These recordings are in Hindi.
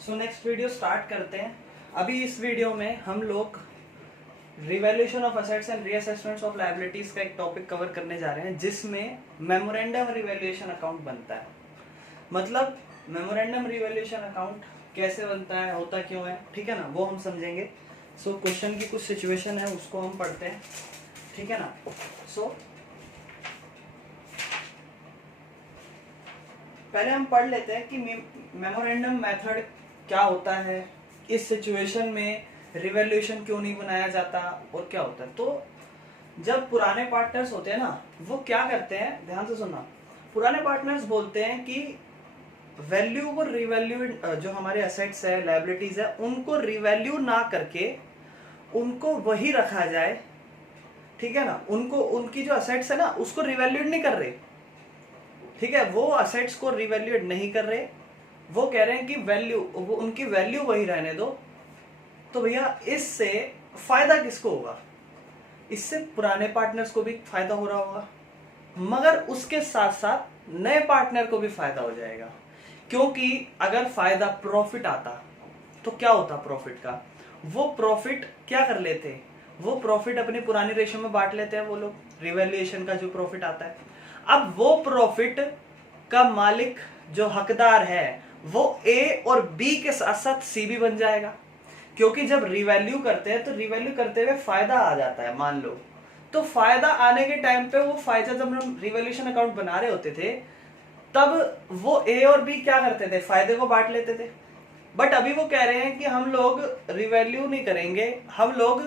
सो नेक्स्ट वीडियो स्टार्ट करते हैं। अभी इस वीडियो में हम लोग revaluation of assets and reassessments of liabilities का एक टॉपिक कवर करने जा रहे हैं, जिसमें मेमोरेंडम रिवैल्यूएशन अकाउंट बनता है। मतलब मेमोरेंडम रिवैल्यूएशन अकाउंट कैसे बनता है, होता क्यों है, ठीक है ना, वो हम समझेंगे। सो क्वेश्चन की कुछ सिचुएशन है, उसको हम पढ़ते हैं, ठीक है ना। सो पहले हम पढ़ लेते हैं कि मेमोरेंडम मेथड क्या होता है, इस सिचुएशन में रिवैल्यूएशन क्यों नहीं बनाया जाता और क्या होता है। तो जब पुराने पार्टनर्स होते हैं ना, वो क्या करते हैं, ध्यान से सुनना। पुराने पार्टनर्स बोलते हैं कि वैल्यू को रिवैल्यू, जो हमारे एसेट्स है, लायबिलिटीज है, उनको रिवैल्यू ना करके उनको वही रखा जाए, ठीक है ना। उनको, उनकी जो एसेट्स है ना, उसको रिवैल्यूएट नहीं कर रहे, ठीक है, वो असेट्स को रिवैल्यूएट नहीं कर रहे, वो कह रहे हैं कि वैल्यू, वो उनकी वैल्यू वही रहने दो। तो भैया इससे फायदा किसको होगा? इससे पुराने पार्टनर्स को भी फायदा हो रहा होगा, मगर उसके साथ साथ नए पार्टनर को भी फायदा हो जाएगा। क्योंकि अगर फायदा प्रॉफिट आता तो क्या होता प्रॉफिट का, वो प्रॉफिट क्या कर लेते, वो प्रॉफिट अपनी पुरानी रेशो में बांट लेते हैं वो लोग, रिवैल्यूएशन का जो प्रॉफिट आता है। अब वो प्रॉफिट का मालिक, जो हकदार है, वो ए और बी के साथ साथ सी भी बन जाएगा। क्योंकि जब रिवैल्यू करते हैं तो रिवैल्यू करते हुए फायदा आ जाता है, मान लो। तो फायदा आने के टाइम पे वो फायदा, जब हम रिवैल्यूएशन अकाउंट बना रहे होते थे, तब वो ए और बी क्या करते थे, फायदे को बांट लेते थे। बट अभी वो कह रहे हैं कि हम लोग रिवैल्यू नहीं करेंगे, हम लोग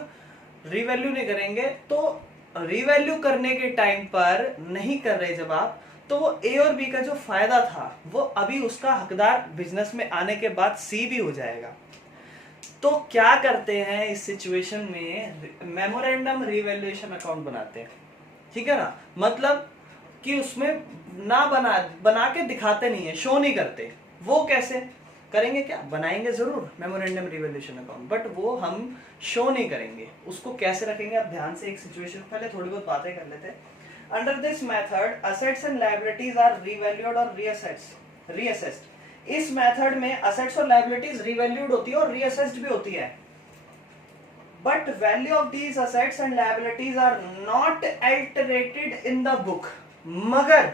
रिवैल्यू नहीं करेंगे। तो रिवैल्यू करने के टाइम पर नहीं कर रहे जब आप, तो वो ए और बी का जो फायदा था, वो अभी उसका हकदार बिजनेस में आने के बाद सी भी हो जाएगा। तो क्या करते हैं इस सिचुएशन में, मेमोरेंडम रिवैल्यूएशन अकाउंट बनाते हैं, ठीक है ना। मतलब कि उसमें ना बना के दिखाते नहीं है, शो नहीं करते। वो कैसे करेंगे, क्या बनाएंगे जरूर मेमोरेंडम रिवैल्यूएशन अकाउंट, बट वो हम शो नहीं करेंगे। उसको कैसे रखेंगे, आप ध्यान से एक सिचुएशन, पहले थोड़ी बहुत बातें कर लेते हैं। Under this method assets and liabilities are revalued और रीअसेस्ड। इस मेथड में असेट्स और लायबिलिटीज रिवैल्यूड होती है और रीअसेस्ड भी होती है। But value of these assets and liabilities are not altered in the book. मगर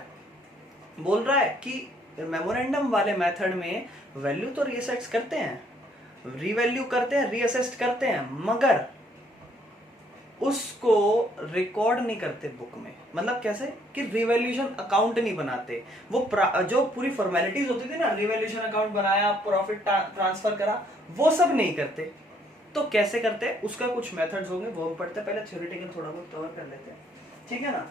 बोल रहा है कि मेमोरेंडम वाले मेथड में वैल्यू तो रीअसेस्ट करते हैं, रिवैल्यू करते हैं, रीअसेस्ट करते हैं, मगर उसको रिकॉर्ड नहीं करते बुक में। मतलब कैसे कि रिवैल्यूएशन अकाउंट नहीं बनाते। वो जो पूरी फॉर्मेलिटीज होती थी ना, रिवैल्यूएशन अकाउंट बनाया, प्रॉफिट ट्रांसफर करा, वो सब नहीं करते। तो कैसे करते, उसका कुछ मेथड्स होंगे, वो हम पढ़ते, पहले थ्योरेटिकल थोड़ा बहुत कवर कर लेते हैं, ठीक है ना।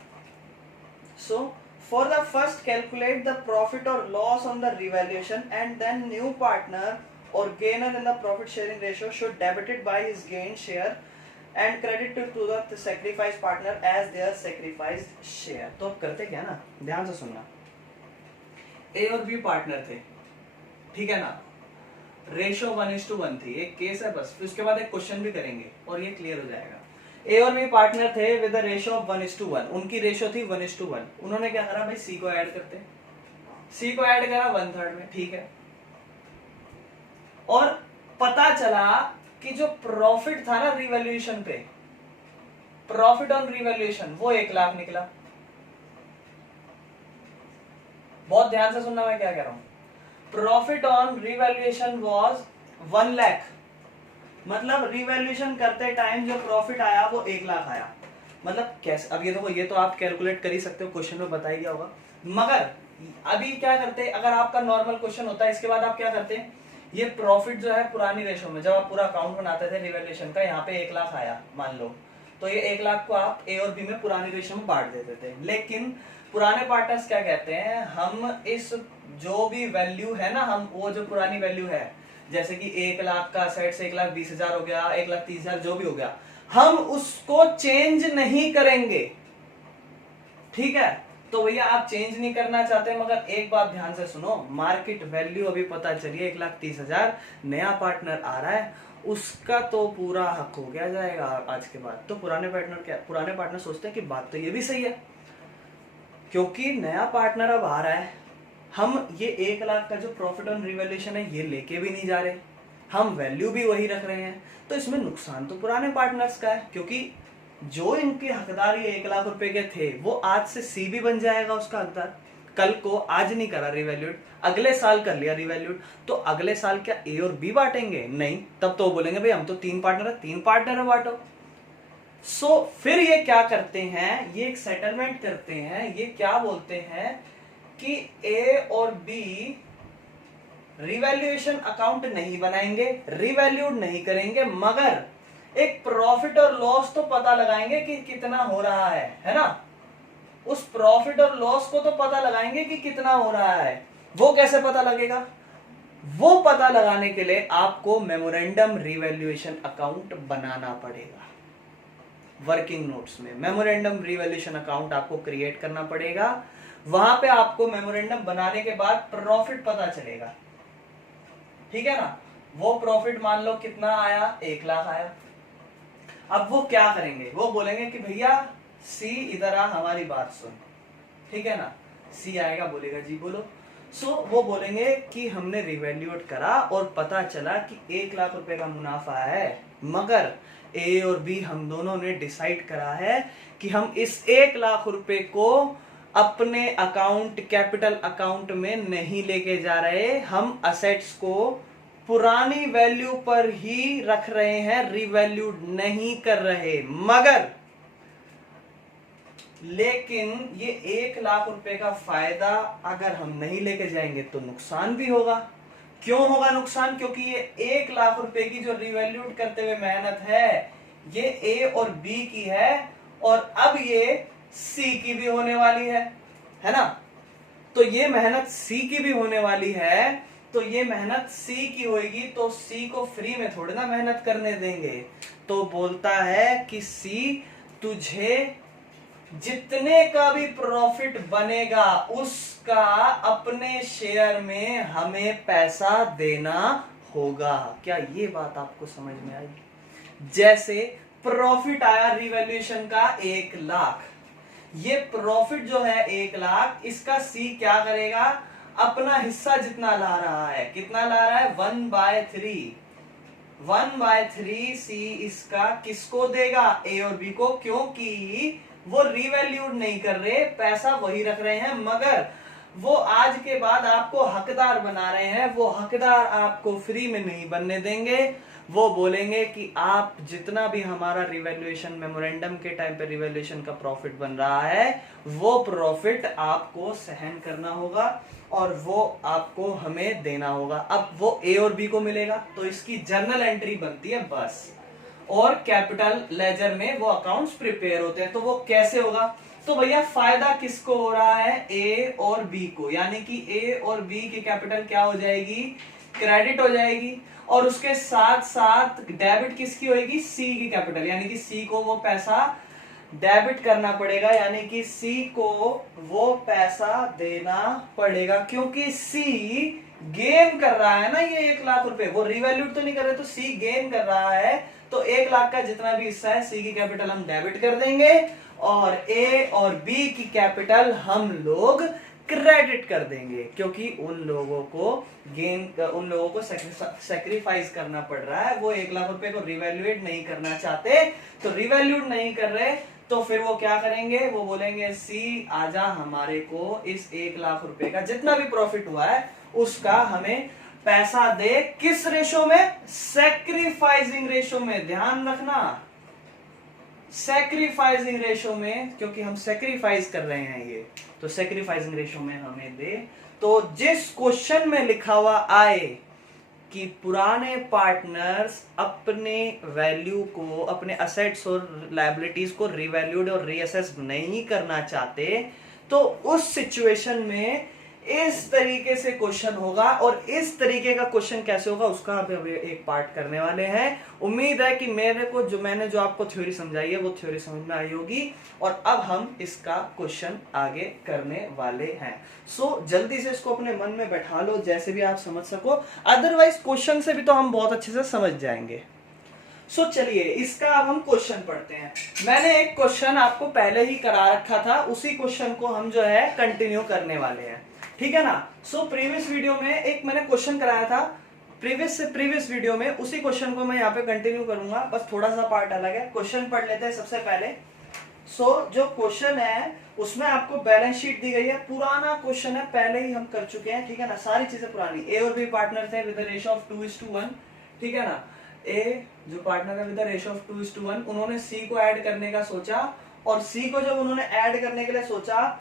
So for the first calculate the profit और loss on the revaluation and then new partner और gainer in the profit sharing ratio should debited by his gain share and credit to the sacrifice partner as their sacrificed share। तो अब करते क्या ना, ध्यान से सुनना। ए और बी पार्टनर थे, ठीक है ना, रेशो 1:1 थी, एक केस है बस, उसके बाद एक क्वेश्चन भी करेंगे और ये क्लियर हो जाएगा। ए और बी पार्टनर थे विद द रेशो ऑफ 1:1, उनकी रेशो थी 1:1। उन्होंने क्या करा भाई, सी को ऐड करते, सी को ऐड करा 1/3 में, ठीक है। और पता चला कि जो प्रॉफिट था ना रिवैल्यूएशन पे, प्रॉफिट ऑन रिवैल्यूएशन, वो 1 लाख निकला। बहुत ध्यान से सुनना मैं क्या कह रहा हूं। Profit on revaluation was 1 lakh. मतलब रिवैल्यूएशन करते टाइम जो प्रॉफिट आया वो 1 लाख आया। मतलब कैसे, अब ये देखो, ये तो आप कैलकुलेट कर ही सकते हो, क्वेश्चन में बताया गया होगा। मगर अभी क्या करते, अगर आपका नॉर्मल क्वेश्चन होता है, इसके बाद आप क्या करते हैं, ये प्रॉफिट जो है पुरानी रेशो में, जब आप पूरा अकाउंट बनाते थे रिवैल्यूएशन का, यहाँ पे 1 लाख आया मान लो, तो ये 1 लाख को आप ए और बी में पुरानी रेशो में बांट देते थे। लेकिन पुराने पार्टनर्स क्या कहते हैं, हम इस जो भी वैल्यू है ना, हम वो जो पुरानी वैल्यू है, जैसे कि 1 लाख का असेट्स 1,20,000 हो गया, 1,30,000 जो भी हो गया, हम उसको चेंज नहीं करेंगे, ठीक है। तो भैया आप चेंज नहीं करना चाहते, मगर एक बात ध्यान से सुनो, मार्केट वैल्यू अभी पता चलिए 1,30,000, नया पार्टनर आ रहा है, उसका तो पूरा हक हो गया जाएगा आज के बाद। तो पुराने पार्टनर सोचते हैं कि बात तो ये भी सही है, क्योंकि नया पार्टनर अब आ रहा है, हम ये 1 लाख का जो प्रॉफिट ऑन रिवैल्यूएशन है ये लेके भी नहीं जा रहे, हम वैल्यू भी वही रख रहे हैं, तो इसमें नुकसान तो पुराने पार्टनर्स का है, क्योंकि जो इनके हकदार ये 1 लाख रुपए के थे वो आज से सी भी बन जाएगा उसका हकदार। कल को आज नहीं करा रिवैल्यूट, अगले साल कर लिया रिवैल्यूट, तो अगले साल क्या ए और बी बांटेंगे? नहीं, तब तो बोलेंगे भाई हम तो 3 पार्टनर है, 3 पार्टनर है बांटो। सो फिर ये क्या करते हैं, ये एक सेटलमेंट करते हैं, ये क्या बोलते हैं कि ए और बी रिवैल्यूएशन अकाउंट नहीं बनाएंगे, रिवैल्यूड नहीं करेंगे, मगर एक प्रॉफिट और लॉस तो पता लगाएंगे कि कितना हो रहा है ना? उस प्रॉफिट और लॉस को तो पता लगाएंगे कि कितना हो रहा है। वो कैसे पता लगेगा? वो पता लगाने के लिए आपको मेमोरेंडम रिवैल्यूएशन अकाउंट बनाना पड़ेगा। वर्किंग नोट्स में मेमोरेंडम रिवैल्यूएशन अकाउंट आपको क्रिएट करना पड़ेगा। वहां पे आपको मेमोरेंडम बनाने के बाद प्रॉफिट पता चलेगा, ठीक है ना? वो प्रॉफिट मान लो कितना आया, 1 लाख आया। अब वो क्या करेंगे, वो बोलेंगे कि भैया सी इधर आ, हमारी बात सुन, ठीक है ना? सी आएगा, बोलेगा जी बोलो। सो वो बोलेंगे कि हमने रिवैल्यूएट करा और पता चला कि 1 लाख रुपए का मुनाफा है, मगर ए और बी हम दोनों ने डिसाइड करा है कि हम इस 1 लाख रुपए को अपने अकाउंट, कैपिटल अकाउंट में नहीं लेके जा रहे, हम असेट्स को पुरानी वैल्यू पर ही रख रहे हैं, रिवैल्यूड नहीं कर रहे। मगर लेकिन ये 1 लाख रुपए का फायदा अगर हम नहीं लेके जाएंगे तो नुकसान भी होगा। क्यों होगा नुकसान? क्योंकि ये 1 लाख रुपए की जो रिवैल्यूड करते हुए मेहनत है ये ए और बी की है, और अब ये सी की भी होने वाली है ना? तो ये मेहनत सी की भी होने वाली है, तो ये मेहनत सी की होगी, तो सी को फ्री में थोड़ी ना मेहनत करने देंगे। तो बोलता है कि सी तुझे जितने का भी प्रॉफिट बनेगा उसका अपने शेयर में हमें पैसा देना होगा। क्या ये बात आपको समझ में आई? जैसे प्रॉफिट आया रिवैल्यूएशन का 1 लाख, ये प्रॉफिट जो है 1 लाख, इसका सी क्या करेगा? अपना हिस्सा जितना ला रहा है, कितना ला रहा है? 1/3। 1/3 सी इसका किसको देगा? ए और बी को, क्योंकि वो रिवैल्यूड नहीं कर रहे, पैसा वही रख रहे हैं, मगर वो आज के बाद आपको हकदार बना रहे हैं। वो हकदार आपको फ्री में नहीं बनने देंगे। वो बोलेंगे कि आप जितना भी हमारा रिवैल्यूएशन मेमोरेंडम के टाइम पे रिवैल्यूएशन का प्रॉफिट बन रहा है, वो प्रॉफिट आपको सहन करना होगा और वो आपको हमें देना होगा। अब वो ए और बी को मिलेगा, तो इसकी जर्नल एंट्री बनती है बस, और कैपिटल लेजर में वो अकाउंट्स प्रिपेयर होते हैं। तो वो कैसे होगा? तो भैया फायदा किसको हो रहा है? ए और बी को, यानी कि ए और बी की कैपिटल क्या हो जाएगी? क्रेडिट हो जाएगी, और उसके साथ साथ डेबिट किसकी होगी? सी की कैपिटल, यानी कि सी को वो पैसा डेबिट करना पड़ेगा, यानी कि सी को वो पैसा देना पड़ेगा, क्योंकि सी गेन कर रहा है ना ये 1 लाख रुपए। वो रिवैल्यूट तो नहीं कर रहे, तो सी गेन कर रहा है, तो 1 लाख का जितना भी हिस्सा है सी की कैपिटल हम डेबिट कर देंगे, और ए और बी की कैपिटल हम लोग क्रेडिट कर देंगे, क्योंकि उन लोगों को सैक्रिफाइस करना पड़ रहा है। वो 1 लाख रुपए को रिवैल्यूएट नहीं करना चाहते, तो रिवैल्यूट नहीं कर रहे, तो फिर वो क्या करेंगे? वो बोलेंगे सी आजा, हमारे को इस 1 लाख रुपए का जितना भी प्रॉफिट हुआ है उसका हमें पैसा दे। किस रेशो में? सैक्रिफाइसिंग रेशो में। ध्यान रखना, सैक्रिफाइसिंग रेशो में, क्योंकि हम सैक्रिफाइस कर रहे हैं ये, तो सैक्रिफाइसिंग रेशो में हमें दे। तो जिस क्वेश्चन में लिखा हुआ आए कि पुराने पार्टनर्स अपने वैल्यू को, अपने असेट्स और लायबिलिटीज को रिवैल्यूड और रीअसेस नहीं करना चाहते, तो उस सिचुएशन में इस तरीके से क्वेश्चन होगा। और इस तरीके का क्वेश्चन कैसे होगा उसका अभी एक पार्ट करने वाले हैं। उम्मीद है कि मैंने जो आपको थ्योरी समझाई है वो थ्योरी समझ में आई होगी, और अब हम इसका क्वेश्चन आगे करने वाले हैं। सो जल्दी से इसको अपने मन में बैठा लो, जैसे भी आप समझ सको, अदरवाइज क्वेश्चन से भी तो हम बहुत अच्छे से समझ जाएंगे। सो चलिए इसका अब हम क्वेश्चन पढ़ते हैं। मैंने एक क्वेश्चन आपको पहले ही करा रखा था, उसी क्वेश्चन को हम जो है कंटिन्यू करने वाले हैं। ठीक है ना। सो प्रीवियस वीडियो में एक मैंने क्वेश्चन कराया था, प्रीवियस वीडियो में, उसी क्वेश्चन को मैं यहाँ पे कंटिन्यू करूंगा, बस थोड़ा सा पार्ट अलग है। क्वेश्चन पढ़ लेते हैं सबसे पहले। जो क्वेश्चन है उसमें आपको बैलेंस शीट दी गई है, पुराना क्वेश्चन है, पहले ही हम कर चुके हैं, ठीक है ना, सारी चीजें पुरानी। ए और बी पार्टनर थे विद रेशियो ऑफ 2:1, ठीक है ना। ए जो पार्टनर है विद रेशियो ऑफ 2:1, उन्होंने सी को ऐड करने का सोचा, और सी को जब उन्होंने ऐड करने के लिए सोचा,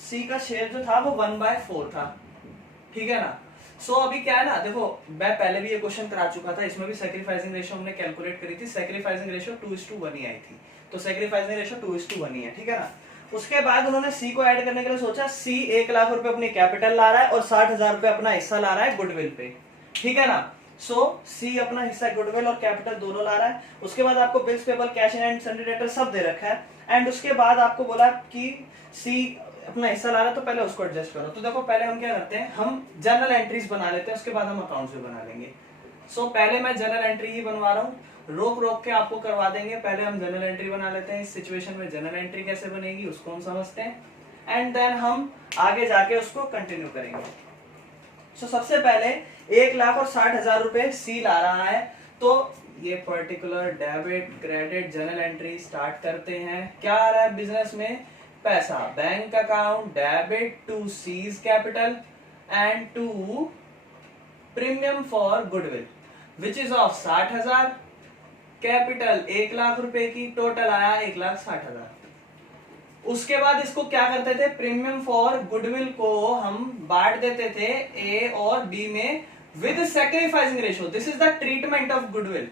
सी का शेयर जो था वो 1/4 था, ठीक है ना। अभी क्या है ना, देखो मैं पहले भी ये क्वेश्चन करा चुका था, इसमें भी सैक्रिफाइसिंग रेशियो हमने कैलकुलेट करी थी, सैक्रिफाइसिंग रेशियो 2:1 ही आई थी, तो सैक्रिफाइसिंग रेशियो 2:1 ही है, ठीक है ना। उसके बाद उन्होंने सी को ऐड करने के लिए सोचा, सी 1 लाख रुपए अपनी कैपिटल ला रहा है और 60,000 रुपए अपना हिस्सा ला रहा है गुडविल पे, ठीक है ना। सी अपना हिस्सा गुडविल और कैपिटल दोनों ला रहा है। उसके बाद आपको bills payable, cash in hand, sundry debtor सब दे रखा है, एंड उसके बाद आपको बोला कि सी अपना हिस्सा ला रहा है, तो पहले उसको एडजस्ट करो। तो देखो पहले हम क्या करते हैं, हम जर्नल एंट्रीज बना लेते हैं, उसके बाद हम अकाउंट्स भी बना लेंगे। पहले मैं जर्नल एंट्री ही बनवा रहा हूँ, रोक रोक के आपको करवा देंगे। पहले हम जर्नल एंट्री बना लेते हैं, इस सिचुएशन में जर्नल एंट्री कैसे बनेगी उसको हम समझते हैं, एंड देन हम आगे जाके उसको कंटिन्यू करेंगे। सबसे पहले 1,60,000 रुपए सी ला रहा है, तो ये particular debit credit journal entry start करते हैं। क्या आ रहा है बिजनेस में, पैसा, bank account debit to C's capital and to premium for goodwill which is of 60,000, capital 1 lakh रुपए की, टोटल आया 1,60,000। उसके बाद इसको क्या करते थे, प्रीमियम फॉर गुडविल को हम बांट देते थे ए और बी में with sacrificing ratio. This is the treatment of goodwill,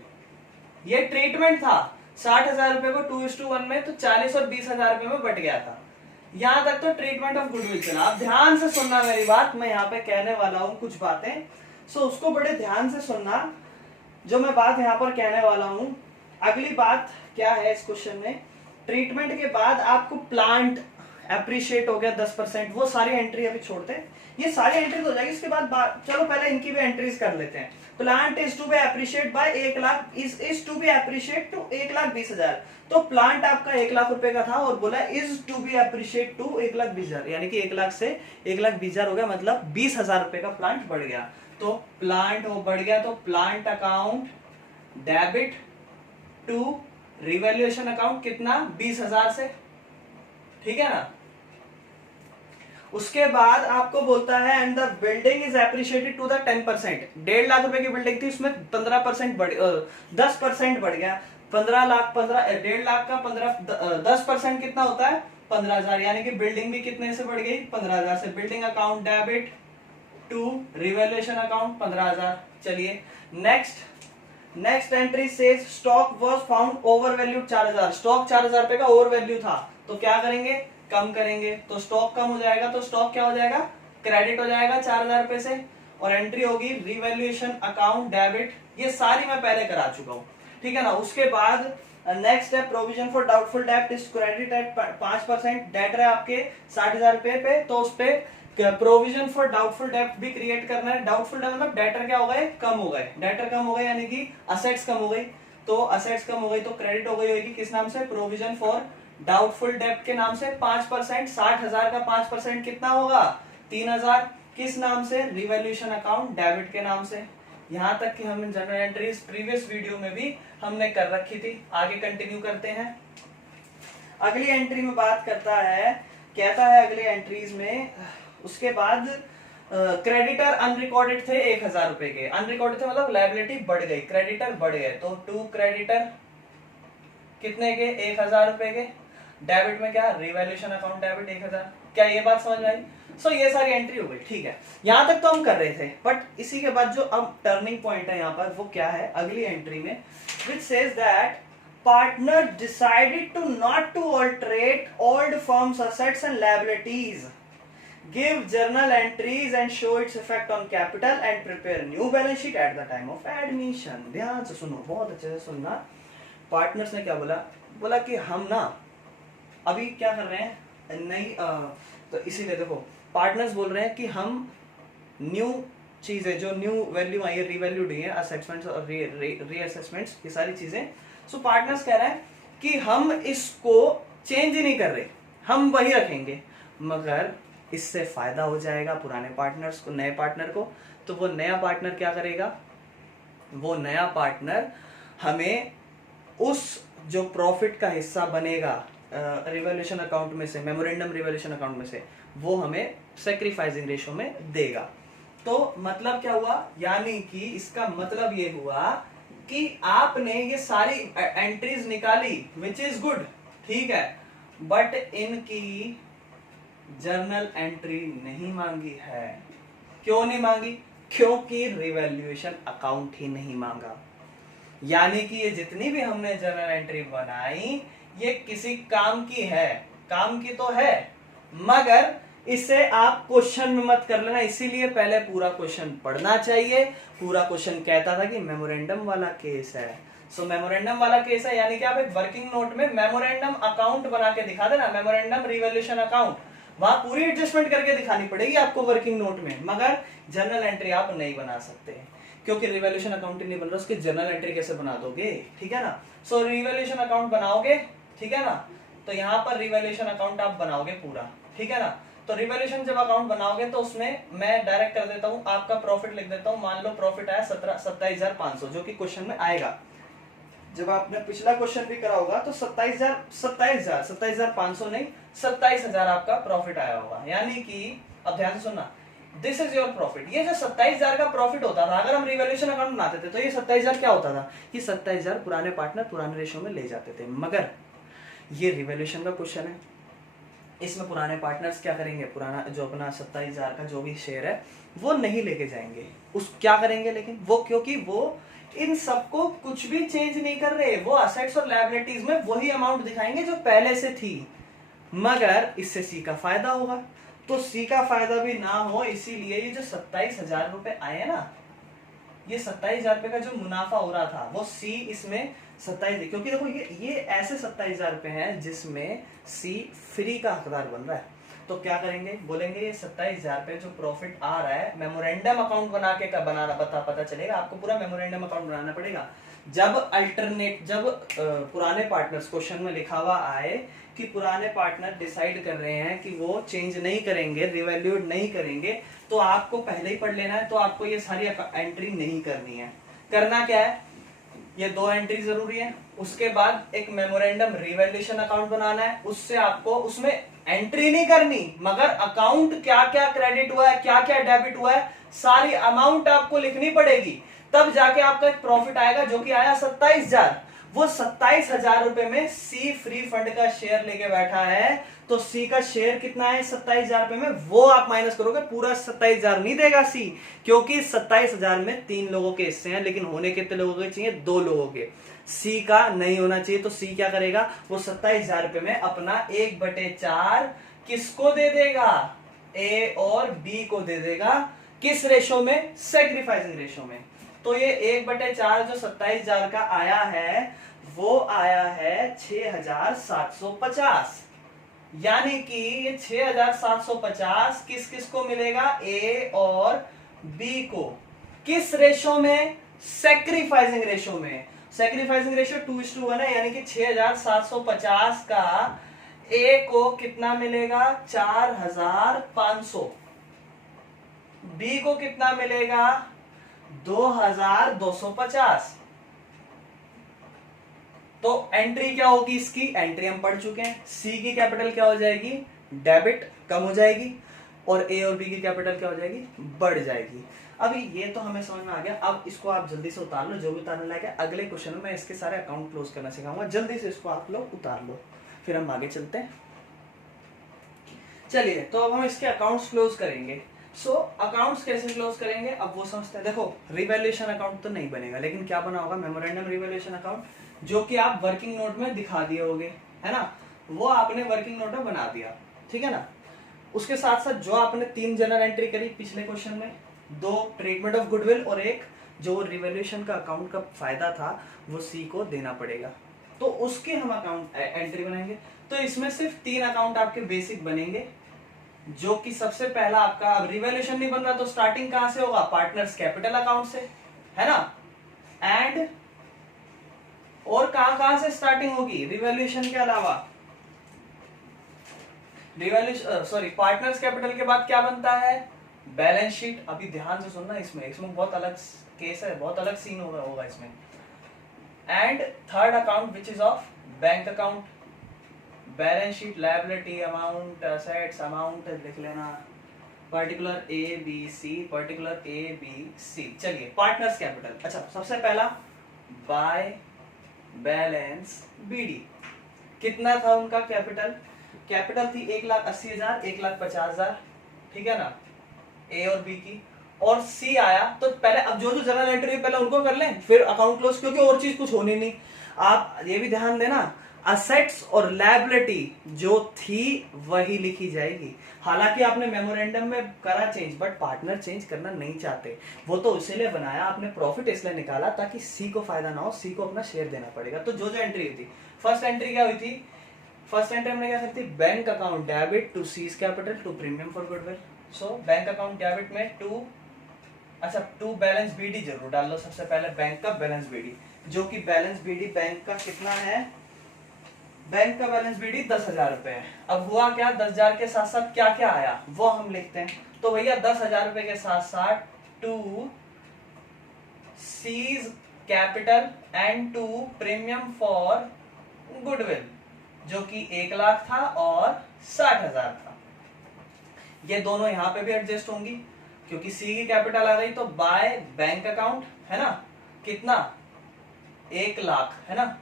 ये ट्रीटमेंट था। 60,000 रुपए को 2:1 में, तो 40 और 20,000 रुपए में बट गया था। यहां तक तो ट्रीटमेंट ऑफ गुडविल चला। आप ध्यान से सुनना मेरी बात, मैं यहाँ पे कहने वाला हूं कुछ बातें, उसको बड़े ध्यान से सुनना जो मैं बात यहाँ पर कहने वाला हूं। अगली बात क्या है इस क्वेश्चन में, ट्रीटमेंट के बाद आपको प्लांट एप्रिशिएट हो गया 10%, वो सारी एंट्री अभी छोड़ते हैं, ये सारी एंट्री हो जाएगी। इसके बाद चलो पहले इनकी भी एंट्रीज कर लेते हैं। Plant is to be appreciate by 1 lakh, is to be appreciate to 1,20,000। तो प्लांट आपका 1 लाख रुपए का था और बोला is to be appreciate to 1,20,000, यानी कि 1 लाख से 1,20,000 हो गया, मतलब 20,000 रुपए का प्लांट बढ़ गया। तो प्लांट वो बढ़ गया, तो plant account debit to revaluation account कितना, 20,000 से, ठीक है ना। उसके बाद आपको बोलता है and the building is appreciated to the 10%। 1.5 lakh रुपए की बिल्डिंग थी, उसमें 15% बढ़ 10% बढ़ गया। 1.5 लाख का 10% कितना होता है, 15,000, यानी कि बिल्डिंग भी कितने से बढ़ गई, 15,000 से। Building account debit to revaluation account 15,000। चलिए next entry says stock was found over valued 4,000। Stock 4,000 रुपए का ओवर वैल्यू था, तो क्या करेंगे, कम करेंगे, तो स्टॉक कम हो जाएगा, तो स्टॉक क्या हो जाएगा, क्रेडिट हो जाएगा 4,000 रुपए से, और एंट्री होगी रिवैल्यूएशन अकाउंट डेबिट। ये सारी मैं पहले करा चुका हूं, ठीक है ना। उसके बाद नेक्स्ट है प्रोविजन फॉर डाउटफुल डेब्ट इज क्रेडिट एट 5%। डेटर है आपके 60,000 रुपए पे, तो उस पे प्रोविजन फॉर डाउटफुल डेब्ट भी क्रिएट करना है। डाउटफुल डेब्ट मतलब डेटर क्या हो गए, कम हो गए, डेटर कम हो गए, यानी कि असेट्स कम हो गई, तो असेट्स कम हो गई तो क्रेडिट हो गई होगी किस नाम से, प्रोविजन फॉर डाउटफुल डेब्ट के नाम से 5%। 60,000 का 5% कितना होगा, 3,000, किस नाम से, रिवैल्यूएशन अकाउंट डेबिट के नाम से। यहां तक कि हम जनरल एंट्रीज प्रीवियस वीडियो में भी हमने कर रखी थी। आगे कंटिन्यू करते हैं। अगली एंट्री में बात करता है, कहता है अगली एंट्रीज में, उसके बाद क्रेडिटर अनरिकॉर्डेड थे 1,000 रुपए के, अनरिकॉर्डेड थे मतलब लायबिलिटी बढ़ गई, क्रेडिटर बढ़ गए, तो टू क्रेडिटर कितने के, 1,000 रुपए के। डेबिट में क्या, रिवैल्यूएशन अकाउंट डेबिट 1,000। क्या ये बात समझ में आई। ये सारी एंट्री हो गई, ठीक है। यहां तक तो हम कर रहे थे, बट इसी के बाद जो अब टर्निंग पॉइंट है यहाँ पर, वो क्या है अगली एंट्री में, which says that partner decided to not to alterate old firm's assets and liabilities, give journal entries and show its effect on capital and prepare new balance sheet at the time of admission। ध्यान से सुनो, बहुत अच्छे से सुनना। पार्टनर्स ने क्या बोला कि हम ना अभी क्या कर रहे हैं, नहीं तो इसीलिए देखो पार्टनर्स बोल रहे हैं कि हम न्यू चीजें, जो न्यू वैल्यू आई है, रीवैल्यूड है, असेसमेंट्स और रीअसेसमेंट्स, ये सारी चीजें। सो पार्टनर्स कह रहे हैं कि हम इसको चेंज ही नहीं कर रहे, हम वही रखेंगे, मगर इससे फायदा हो जाएगा पुराने पार्टनर्स को, नए पार्टनर को। तो वो नया पार्टनर क्या करेगा, वो नया पार्टनर हमें उस जो प्रॉफिट का हिस्सा बनेगा रिवॉल्यूशन अकाउंट में से, मेमोरेंडम रिवॉल्यूशन अकाउंट में से, वो हमें सैक्रिफाइसिंग रेशो में देगा। तो मतलब क्या हुआ, यानी कि इसका मतलब ये हुआ कि आपने ये सारी एंट्रीज निकाली, विच इज गुड, ठीक है, बट इनकी जर्नल एंट्री नहीं मांगी है। क्यों नहीं मांगी, क्योंकि रिवैल्यूएशन अकाउंट ही नहीं मांगा। यानी कि ये जितनी भी हमने जर्नल एंट्री बनाई ये किसी काम की है, काम की तो है, मगर इसे आप क्वेश्चन में मत कर लेना, इसीलिए पहले पूरा क्वेश्चन पढ़ना चाहिए। पूरा क्वेश्चन कहता था कि मेमोरेंडम वाला केस है, सो मेमोरेंडम वाला केस है, यानी कि आप एक वर्किंग नोट में मेमोरेंडम अकाउंट बना के दिखा देना, मेमोरेंडम रिवैल्यूएशन अकाउंट, वहां पूरी एडजस्टमेंट करके दिखानी पड़ेगी आपको वर्किंग नोट में, मगर जर्नल एंट्री आप नहीं बना सकते क्योंकि रिवैल्यूएशन अकाउंट नहीं बन रहा, उसकी जर्नल एंट्री कैसे बना दोगे, ठीक है ना। सो रिवैल्यूएशन अकाउंट बनाओगे, ठीक है ना, तो यहाँ पर रिवैल्यूएशन अकाउंट आप बनाओगे पूरा, ठीक है ना। तो रिवैल्यूएशन जब अकाउंट बनाओगे तो उसमें मैं डायरेक्ट कर देता हूँ, आपका प्रॉफिट लिख देता हूँ। मान लो प्रॉफिट आया 27,500, जो कि क्वेश्चन में आएगा। जब आपने पिछला क्वेश्चन भी करा होगा तो 27,500 नहीं, 27,000 आपका प्रॉफिट आया होगा। यानी कि अब ध्यान से सुनना, दिस इज योर प्रॉफिट। ये जो 27,000 का प्रॉफिट होता था, अगर हम रिवैल्यूएशन अकाउंट बनाते थे तो ये 27,000 क्या होता था, ये 27,000 पुराने पार्टनर पुराने रेशो में ले जाते थे। मगर ये रिवैल्यूएशन का क्वेश्चन है, इसमें पुराने पार्टनर्स क्या करेंगे, पुराना जो अपना 27,000 का जो भी शेयर है वो नहीं लेके जाएंगे, उस क्या करेंगे, लेकिन वो क्योंकि वो इन सबको कुछ भी चेंज नहीं कर रहे, वो असेट्स और लायबिलिटीज में वही अमाउंट दिखाएंगे जो पहले से थी। मगर इससे सी का फायदा होगा, तो सी का फायदा भी ना हो, इसीलिए ये जो 27,000 रुपए आए ना, ये 27,000 रुपए का जो मुनाफा हो रहा था वो सी इसमें 27, क्योंकि देखो ये ऐसे 27,000 रुपए हैं जिसमें सी फ्री का हकदार बन रहा है। तो क्या करेंगे, बोलेंगे ये 27,000 रुपए जो प्रॉफिट आ रहा है, मेमोरेंडम अकाउंट बना के बनाना पता चलेगा आपको, पूरा मेमोरेंडम अकाउंट बनाना पड़ेगा। जब पुराने पार्टनर्स, क्वेश्चन में लिखा हुआ आए कि पुराने पार्टनर डिसाइड कर रहे हैं कि वो चेंज नहीं करेंगे, रिवैल्यूएट नहीं करेंगे, तो आपको पहले ही पढ़ लेना है, तो आपको ये सारी एंट्री नहीं करनी है। करना क्या है, ये 2 एंट्री जरूरी है, उसके बाद एक मेमोरेंडम रिवैल्यूएशन अकाउंट बनाना है, उससे आपको उसमें एंट्री नहीं करनी, मगर अकाउंट क्या क्या क्रेडिट हुआ है, क्या क्या डेबिट हुआ है, सारी अमाउंट आपको लिखनी पड़ेगी, तब जाके आपका एक प्रॉफिट आएगा, जो कि आया 27,000। वो 27,000 रुपए में सी फ्री फंड का शेयर लेके बैठा है, तो सी का शेयर कितना है 27,000 रुपए में, वो आप माइनस करोगे, पूरा 27,000 नहीं देगा सी, क्योंकि 27,000 में 3 लोगों के हिस्से हैं, लेकिन होने कितने लोगों के चाहिए, 2 लोगों के, सी का नहीं होना चाहिए। तो सी क्या करेगा, वो 27,000 रुपए में अपना 1/4 किसको दे देगा, ए और बी को दे देगा, किस रेशो में, सैक्रिफाइसिंग रेशो में। तो ये 1/4 जो 27,000 का आया है वो आया है 6,750, यानी कि ये 6,750 किस किस को मिलेगा, ए और बी को, किस रेशो में, सैक्रिफाइसिंग रेशो में। सैक्रिफाइसिंग रेशो 2:1 है, यानी कि 6,750 का ए को कितना मिलेगा, 4,500, बी को कितना मिलेगा, 2,250। तो एंट्री क्या होगी इसकी, एंट्री हम पढ़ चुके हैं, सी की कैपिटल क्या हो जाएगी, डेबिट कम हो जाएगी, और ए और बी की कैपिटल क्या हो जाएगी, बढ़ जाएगी। अभी ये तो हमें समझ में आ गया, अब इसको आप जल्दी से उतार लो, जो भी उतारने लायक है। अगले क्वेश्चन में मैं इसके सारे अकाउंट क्लोज करना सिखाऊंगा, जल्दी से इसको आप लोग उतार लो, फिर हम आगे चलते हैं। चलिए, तो अब हम इसके अकाउंट्स क्लोज करेंगे। सो अकाउंट्स कैसे क्लोज करेंगे, अब वो समझते हैं। देखो, रिवैल्यूएशन अकाउंट तो नहीं बनेगा, लेकिन क्या बना होगा, मेमोरेंडम रिवैल्यूएशन अकाउंट, जो कि आप वर्किंग नोट में दिखा दिए होगे, है ना, वो आपने वर्किंग नोट में बना दिया, ठीक है ना। उसके साथ साथ जो आपने 3 जनरल एंट्री करी पिछले क्वेश्चन में, 2 ट्रीटमेंट ऑफ गुडविल और एक जो रिवैल्यूएशन का अकाउंट का फायदा था वो सी को देना पड़ेगा, तो उसके हम अकाउंट एंट्री बनाएंगे। तो इसमें सिर्फ 3 अकाउंट आपके बेसिक बनेंगे, जो कि सबसे पहला आपका, अब रिवैल्यूएशन नहीं बन रहा तो स्टार्टिंग कहां से होगा, पार्टनर्स कैपिटल अकाउंट से, है ना, एंड और कहां से स्टार्टिंग होगी रिवैल्यूएशन के अलावा, पार्टनर्स कैपिटल के बाद क्या बनता है, बैलेंस शीट। अभी ध्यान से सुनना, इसमें बहुत अलग केस है, बहुत अलग सीन होगा इसमें। And third account which is of bank account, balance sheet, liability, amount, assets, amount लिख लेना, particular A B C, particular A B C. चलिए पार्टनर्स कैपिटल। अच्छा, सबसे पहला बाय बैलेंस बीडी, कितना था उनका कैपिटल? कैपिटल थी 1,80,000, 1,50,000, ठीक है ना, ए और बी की। और सी आया तो पहले अब जो जनरल एंट्री है पहले उनको कर लें, फिर अकाउंट क्लोज, क्योंकि और चीज कुछ होनी नहीं। आप ये भी ध्यान देना, असेट्स और लायबिलिटी जो थी वही लिखी जाएगी। हालांकि आपने मेमोरेंडम में करा चेंज, बट पार्टनर चेंज करना नहीं चाहते, वो तो इसीलिए बनाया आपने, प्रॉफिट इसलिए निकाला ताकि सी को फायदा ना हो, सी को अपना शेयर देना पड़ेगा। तो जो एंट्री हुई थी, फर्स्ट एंट्री क्या हुई थी? फर्स्ट एंट्री हमने क्या करी थी? Bank account debit to C's capital to premium for goodwill. So bank account debit में टू बैलेंस बीडी जरूर डाल लो सबसे पहले, बैंक का बैलेंस बीडी, जो कि बैलेंस बीडी बैंक का कितना है? बैंक का बैलेंस बीडी 10,000 रुपए है। अब हुआ क्या, 10,000 के साथ साथ क्या क्या आया वो हम लिखते हैं। तो भैया 10,000 रुपए के साथ साथ to C's capital and to premium for goodwill, जो कि 1,00,000 था और 60,000 था। ये दोनों यहां पे भी एडजस्ट होंगी, क्योंकि सी की कैपिटल आ गई तो बाय बैंक अकाउंट है ना, कितना? 1,00,000 है ना,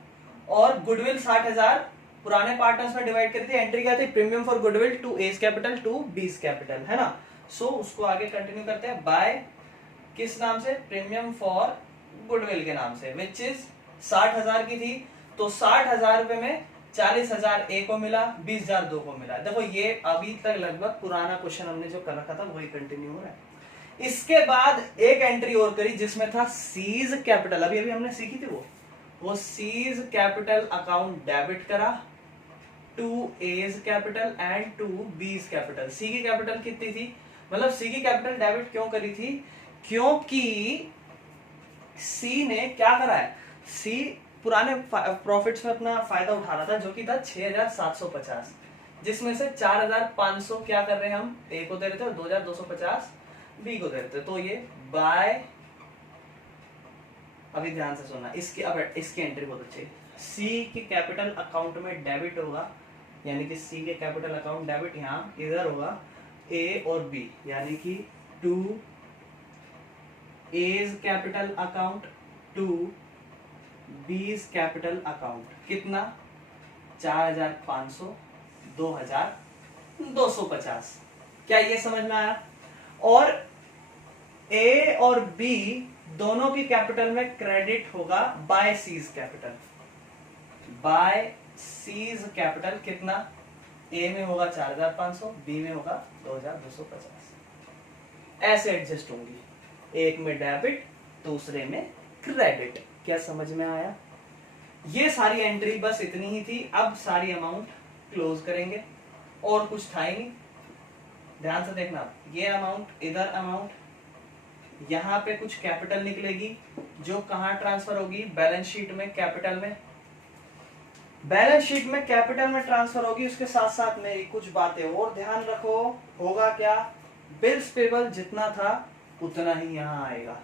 और गुडविल 60,000 पुराने पार्टनर्स में डिवाइड करती है। एंट्री क्या थी? Premium for goodwill to A's capital to B's capital, है ना। सो उसको आगे कंटिन्यू करते हैं, बाय किस नाम से? प्रीमियम फॉर गुडविल के नाम से, विच इज 60,000 की थी। तो 60,000 रुपए में 40,000 ए को मिला, 20,000 दो को मिला। देखो ये अभी तक लगभग पुराना क्वेश्चन हमने जो कर रखा था वही कंटिन्यू हो रहा है। इसके बाद एक एंट्री और करी जिसमें था सीज कैपिटल, अभी अभी हमने सीखी थी वो सीज कैपिटल अकाउंट डेबिट करा to A's capital and to B's capital. C की कैपिटल कितनी थी, मतलब सी की कैपिटल डेबिट क्यों करी थी? क्योंकि सी ने क्या करा है, सी पुराने प्रॉफिट्स में अपना फायदा उठा रहा था, जो कि था 6,750, जिसमें से 4,500 क्या कर रहे हैं हम? ए को दे रहे थे और 2,250 बी को दे रहे थे। तो ये बाय, अभी ध्यान से सुनना, इसकी एंट्री बहुत अच्छी है। सी की कैपिटल अकाउंट में डेबिट होगा, यानी कि सी के कैपिटल अकाउंट डेबिट यहाँ इधर होगा ए और बी, यानी कि to A's capital account to B's capital account, कितना? 4,500, 2,250। क्या ये समझ में आया? और ए और बी दोनों की कैपिटल में क्रेडिट होगा by C's capital, by C's capital कितना? ए में होगा 4,500, बी में होगा 2,250। ऐसे एडजस्ट होंगी, एक में डेबिट दूसरे में क्रेडिट। क्या समझ में आया? ये सारी एंट्री बस इतनी ही थी। अब सारी अमाउंट क्लोज करेंगे, और कुछ था ही नहीं। ध्यान से देखना, ये अमाउंट, इधर अमाउंट, यहां पे कुछ कैपिटल निकलेगी जो कहां ट्रांसफर होगी? बैलेंस शीट में कैपिटल में, बैलेंस शीट में कैपिटल में ट्रांसफर होगी। उसके साथ साथ में कुछ बातें और ध्यान रखो, होगा क्या? बिल्स पेबल जितना था उतना ही यहाँ आएगा,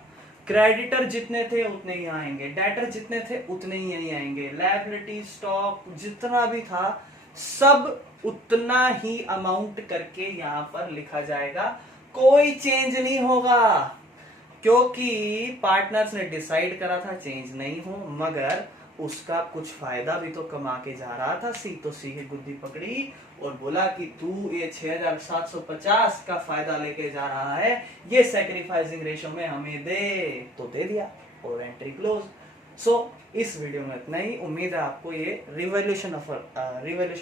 क्रेडिटर जितने थे उतने ही आएंगे, डेटर जितने थे उतने ही यहीं आएंगे, लायबिलिटी, स्टॉक जितना भी था सब उतना ही अमाउंट करके यहाँ पर लिखा जाएगा। कोई चेंज नहीं होगा, क्योंकि पार्टनर्स ने डिसाइड करा था चेंज नहीं हो, मगर उसका कुछ फायदा भी तो कमा के जा रहा था सी। तो सी की गुद्दी पकड़ी और बोला कि तू ये 6,750 का फायदा लेके जा रहा है, ये सैक्रिफाइसिंग रेशो में हमें दे। तो दे दिया और एंट्री क्लोज। सो इस वीडियो में इतना ही। उम्मीद है आपको ये revaluation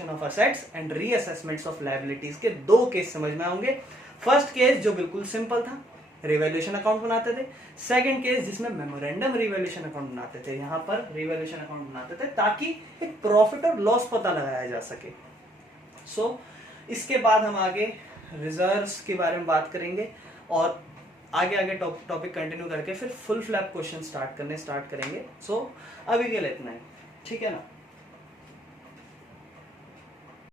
of assets and reassessments of liabilities के दो केस समझ में आएंगे। फर्स्ट केस जो बिल्कुल सिंपल था, रिवैल्यूएशन अकाउंट बनाते थे। सेकंड केस जिसमें मेमोरेंडम रिवैल्यूएशन अकाउंट बनाते थे, यहाँ पर रिवैल्यूएशन अकाउंट बनाते थे ताकि एक प्रॉफिट और लॉस पता लगाया जा सके। सो इसके बाद हम आगे रिजर्व्स के बारे में बात करेंगे और आगे टॉपिक कंटिन्यू करके फिर फुल फ्लैप क्वेश्चन स्टार्ट करेंगे। सो अभी के लिए इतना ही, ठीक है ना।